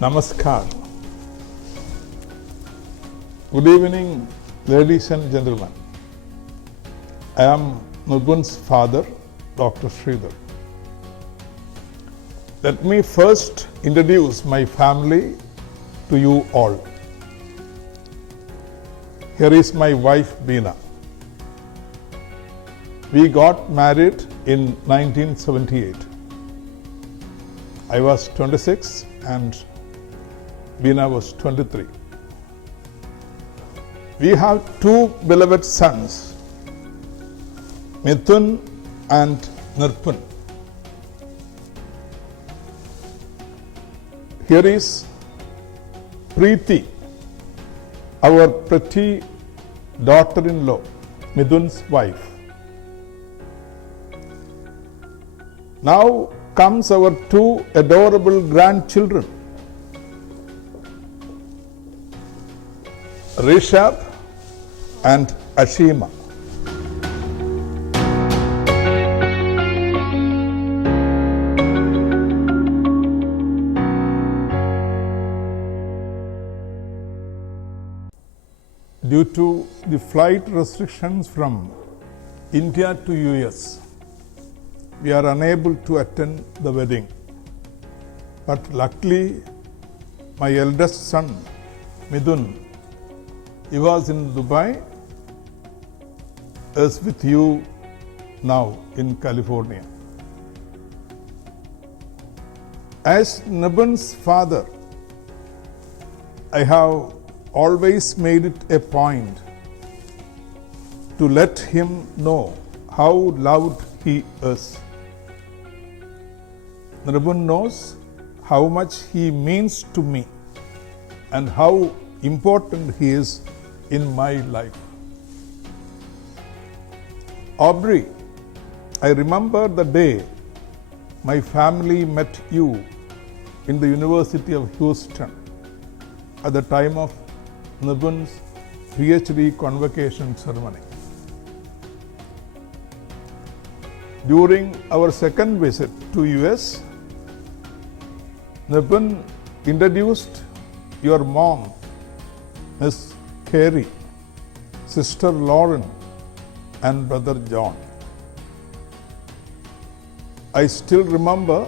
Namaskar. Good evening, ladies and gentlemen. I am Nirpun's father, Dr. Sridhar. Let me first introduce my family to you all. Here is my wife Beena. We got married in 1978. I was 26 and Beena was 23. We have two beloved sons, Mithun and Nirpun. Here is Preeti, our pretty daughter-in-law, Mithun's wife. Now comes our two adorable grandchildren, Rishabh and Ashima. Due to the flight restrictions from India to US, we are unable to attend the wedding. But luckily, my eldest son, Mithun, he was in Dubai, is with you now in California. As Nirpun's father, I have always made it a point to let him know how loved he is. Nirpun knows how much he means to me and how important he is in my life. Aubrey, I remember the day my family met you in the University of Houston at the time of Nirpun's PhD convocation ceremony. During our second visit to US, Nirpun introduced your mom, Miss Carrie, Sister Lauren, and Brother John. I still remember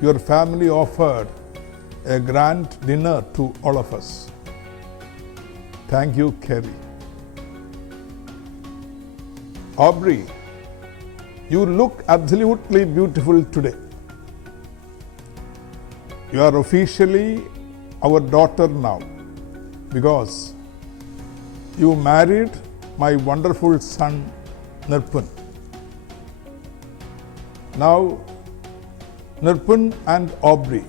your family offered a grand dinner to all of us. Thank you, Carrie. Aubrey, you look absolutely beautiful today. You are officially our daughter now because you married my wonderful son Nirpun. Now, Nirpun and Aubrey,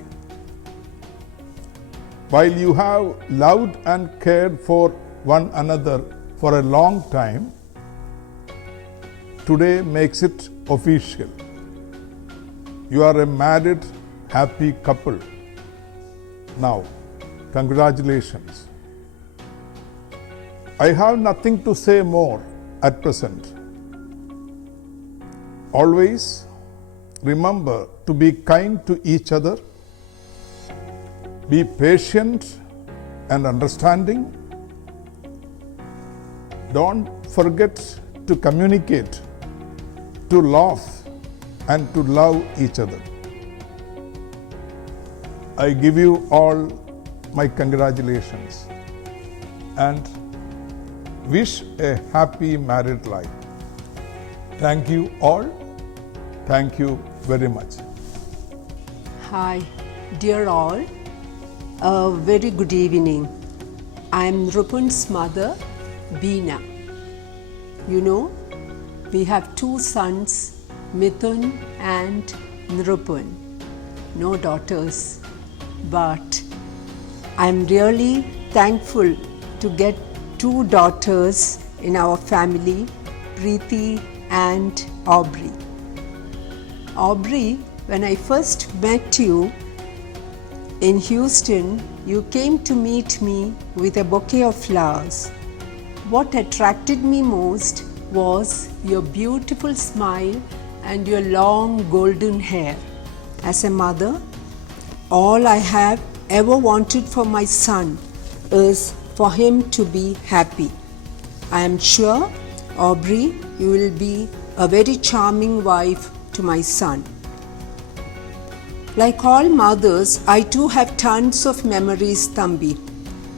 while you have loved and cared for one another for a long time, today makes it official. You are a married, happy couple. Now, congratulations. I have nothing to say more at present. Always remember to be kind to each other, be patient and understanding. Don't forget to communicate, to laugh and to love each other. I give you all my congratulations and wish a happy married life. Thank you all. Thank you very much. Hi, dear all. A very good evening. I am Nirpun's mother, Beena. You know, we have two sons, Mithun and Nirpun. No daughters. But I am really thankful to get two daughters in our family, Preeti and Aubrey. Aubrey, when I first met you in Houston, you came to meet me with a bouquet of flowers. What attracted me most was your beautiful smile and your long golden hair. As a mother, all I have ever wanted for my son is for him to be happy. I am sure, Aubrey, you will be a very charming wife to my son. Like all mothers, I too have tons of memories, Thambi,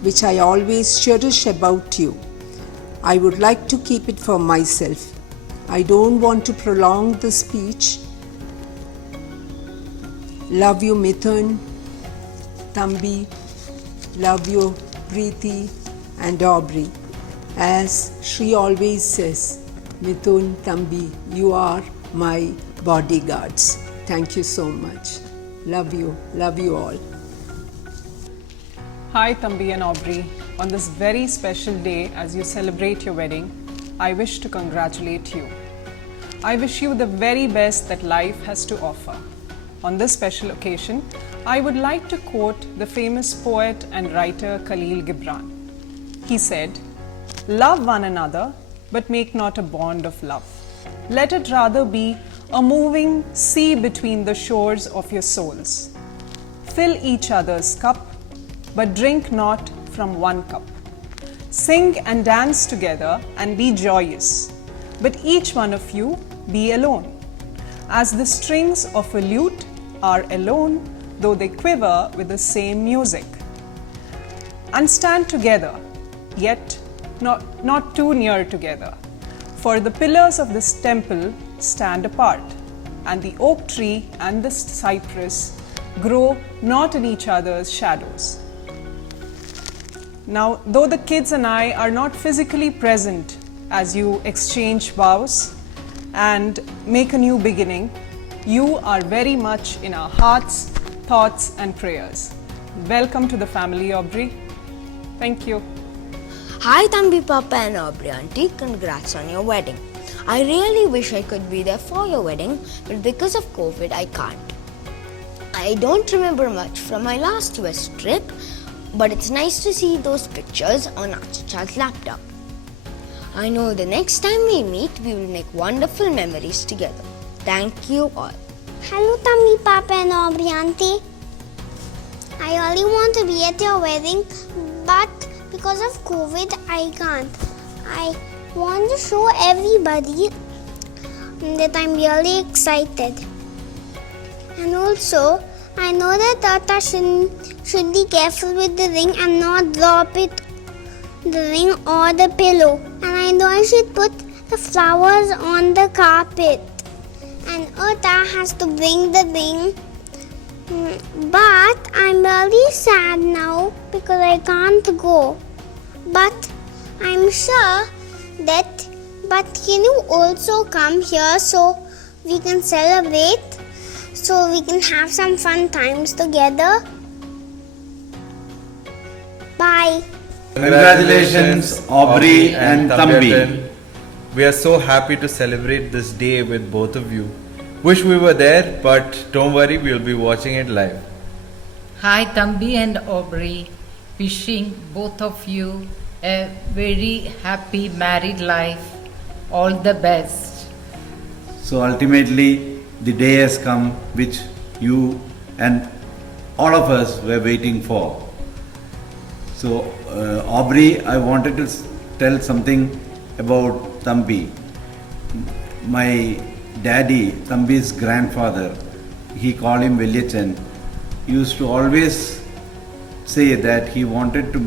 which I always cherish about you. I would like to keep it for myself. I don't want to prolong the speech. Love you, Mithun, Thambi, love you, Preeti and Aubrey. As Shri always says, Mithun, Thambi, you are my bodyguards. Thank you so much. Love you all. Hi Thambi and Aubrey. On this very special day as you celebrate your wedding, I wish to congratulate you. I wish you the very best that life has to offer. On this special occasion, I would like to quote the famous poet and writer Khalil Gibran. He said, "Love one another, but make not a bond of love. Let it rather be a moving sea between the shores of your souls. Fill each other's cup, but drink not from one cup. Sing and dance together and be joyous, but each one of you be alone, as the strings of a lute are alone, though they quiver with the same music. And stand together, yet not too near together. For the pillars of this temple stand apart, and the oak tree and the cypress grow not in each other's shadows." Now, though the kids and I are not physically present as you exchange vows and make a new beginning, you are very much in our hearts, thoughts, and prayers. Welcome to the family, Aubrey. Thank you. Hi Thambi Papa and Aubrey Auntie, congrats on your wedding. I really wish I could be there for your wedding, but because of COVID I can't. I don't remember much from my last US trip, but it's nice to see those pictures on Achacha's laptop. I know the next time we meet, we will make wonderful memories together. Thank you all. Hello, Thambi Papa and Aubrey Auntie. I really want to be at your wedding, but because of COVID, I can't. I want to show everybody that I'm really excited. And also, I know that Tata should be careful with the ring and not drop the ring or the pillow. And I know I should put the flowers on the carpet. And Uta has to bring the ring. But I'm really sad now because I can't go. But I'm sure that, but can you also come here so we can celebrate, so we can have some fun times together? Bye. Congratulations, Aubrey and Thambi. We are so happy to celebrate this day with both of you. Wish we were there, but don't worry, we'll be watching it live. Hi Thambi and Aubrey, wishing both of you a very happy married life. All the best. So ultimately, the day has come which you and all of us were waiting for. So Aubrey, I wanted to tell something about Thambi. My daddy, Thambi's grandfather, he called him Veliachan, used to always say that he wanted to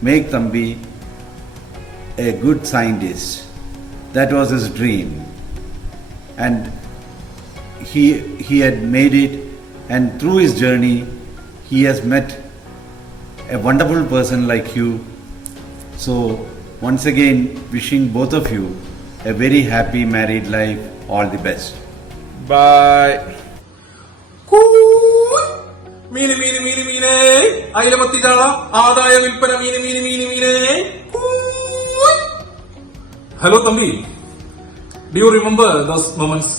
make Thambi a good scientist. That was his dream. And he had made it, and through his journey, he has met a wonderful person like you. So once again, wishing both of you a very happy married life. All the best. Bye. മീന് മീന് മീന് മീനേ അയിലമത്തിട്ടാള ആദായ വിൽപ്പന മീന് മീന് മീന് മീനേ. Hello Thambi, do you remember those moments?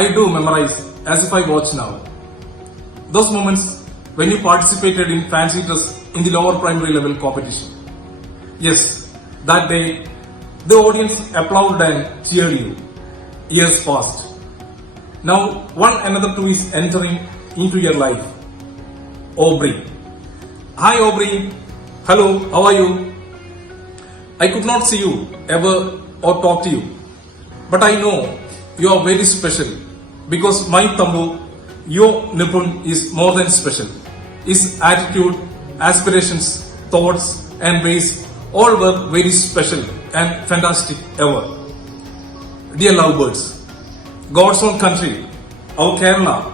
I do memorize as if I watch now. Those moments when you participated in fancy dress in the lower primary level competition. Yes, that day the audience applauded and cheered you. Years passed. Now one another two is entering into your life. Aubrey. Hi Aubrey. Hello, how are you? I could not see you ever or talk to you. But I know you are very special because my Tambu, your Nipun is more than special. His attitude, aspirations, thoughts and ways all were very special and fantastic ever. Dear lovebirds, God's own country, our Kerala,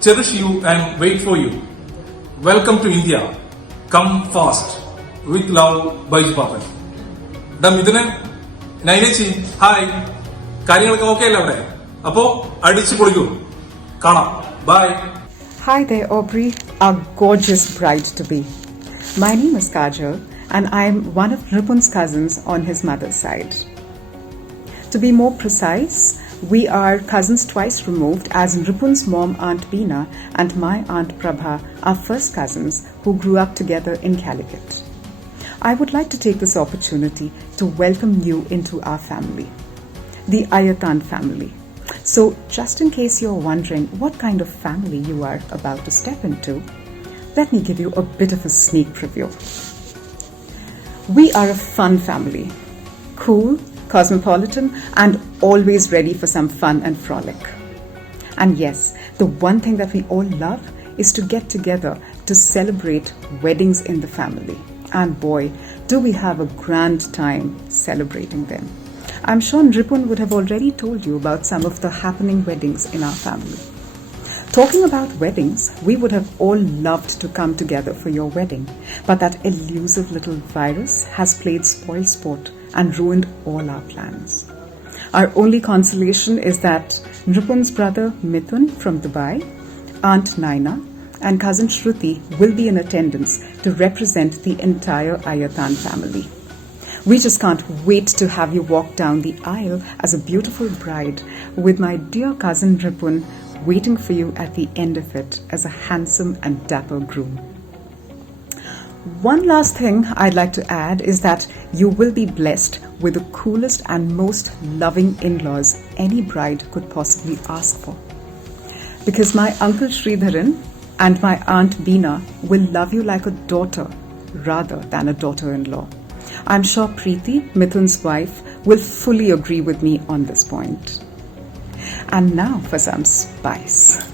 cherish you and wait for you. Welcome to India. Come fast. With love, Baiju Papan. Midhunan, Nainechi, hi. കാര്യങ്ങളൊക്കെ okay അല്ലേ അവിടെ? അപ്പോ അടിച്ചു പൊളിക്കൂ. കാണാം. Bye. Hi there, Aubrey, our gorgeous bride to be. My name is Kajal, and I'm one of Ripun's cousins on his mother's side. To be more precise, we are cousins twice removed, as Ripun's mom, Aunt Beena, and my Aunt Prabha are first cousins who grew up together in Calicut. I would like to take this opportunity to welcome you into our family, the Ayatan family. So, just in case you're wondering what kind of family you are about to step into, let me give you a bit of a sneak preview. We are a fun family, cool, cosmopolitan, and always ready for some fun and frolic. And yes, the one thing that we all love is to get together to celebrate weddings in the family. And boy, do we have a grand time celebrating them. I'm sure Nripun would have already told you about some of the happening weddings in our family. Talking about weddings, we would have all loved to come together for your wedding, but that elusive little virus has played spoil sport and ruined all our plans. Our only consolation is that Nripun's brother Mithun from Dubai, Aunt Naina, and cousin Shruti will be in attendance to represent the entire Ayatan family. We just can't wait to have you walk down the aisle as a beautiful bride with my dear cousin Ripun waiting for you at the end of it as a handsome and dapper groom. One last thing I'd like to add is that you will be blessed with the coolest and most loving in-laws any bride could possibly ask for. Because my uncle Sridharan and my aunt Beena will love you like a daughter rather than a daughter-in-law. I'm sure Preeti, Mithun's wife, will fully agree with me on this point. And now for some spice.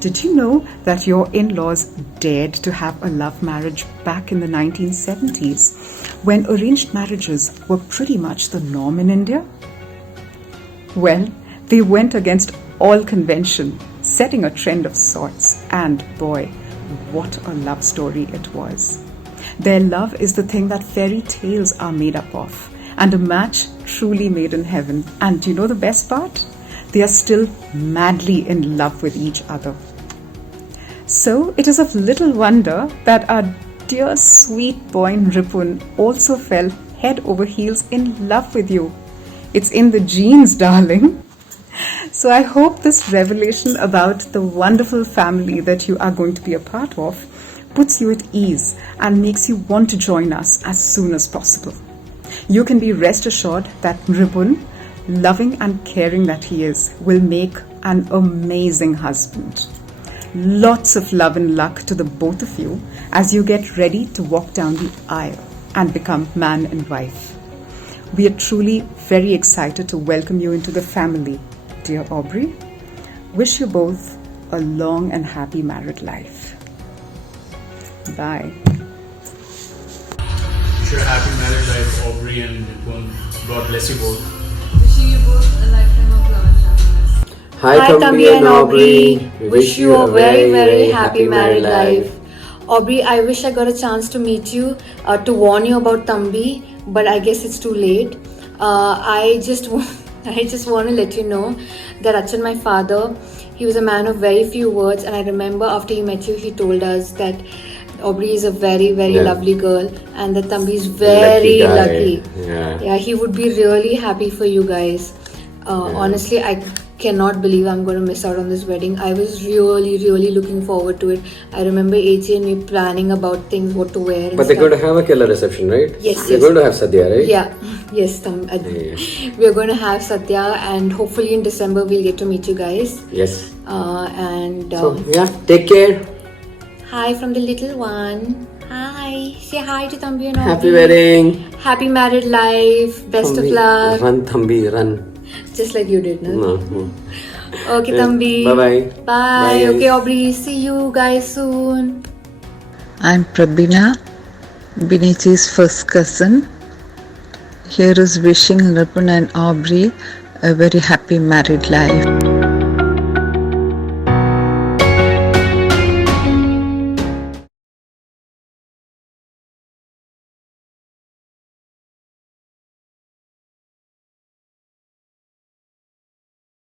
Did you know that your in-laws dared to have a love marriage back in the 1970s when arranged marriages were pretty much the norm in India? Well, they went against all convention, setting a trend of sorts, and boy, what a love story it was. Their love is the thing that fairy tales are made up of, and a match truly made in heaven. And do you know the best part? They are still madly in love with each other. So it is of little wonder that our dear sweet boy Nripun also fell head over heels in love with you. It's in the genes, darling. So I hope this revelation about the wonderful family that you are going to be a part of puts you at ease and makes you want to join us as soon as possible. You can be rest assured that Nripun, loving and caring that he is, will make an amazing husband. Lots of love and luck to the both of you as you get ready to walk down the aisle and become man and wife. We are truly very excited to welcome you into the family, dear Aubrey. Wish you both a long and happy married life. Bye. Wish you a happy married life, Aubrey and Nipun. God bless you both. Wishing you both a lifetime of love and happiness. Hi Tambi and Aubrey. Wish you a very, very happy married life. Aubrey, I wish I got a chance to meet you, to warn you about Tambi, but I guess it's too late. I just want to let you know that Achan, my father, he was a man of very few words, and I remember after he met you, he told us that Aubrey is a very, very lovely girl, and that Tambi is very lucky. Yeah, he would be really happy for you guys. Honestly, I cannot believe I'm going to miss out on this wedding. I was really, really looking forward to it. I remember AJ and me planning about things, what to wear. But they're going to have a killer reception, right? Yes. They're going to have Sadhya, right? Yeah. Yes, we're going to have Satya, and hopefully in December we'll get to meet you guys. Yes. And so, take care. Hi from the little one. Hi. Say hi to Thambi and Aubrey. Happy wedding. Happy married life. Best Thambi, of luck. Run, Thambi, run. Just like you did, no? No. Okay, Thambi. Bye-bye. Bye. Bye, guys. Okay, Aubrey. See you guys soon. I'm Prabina, Binichi's first cousin. Here is wishing Ripun and Aubrey a very happy married life.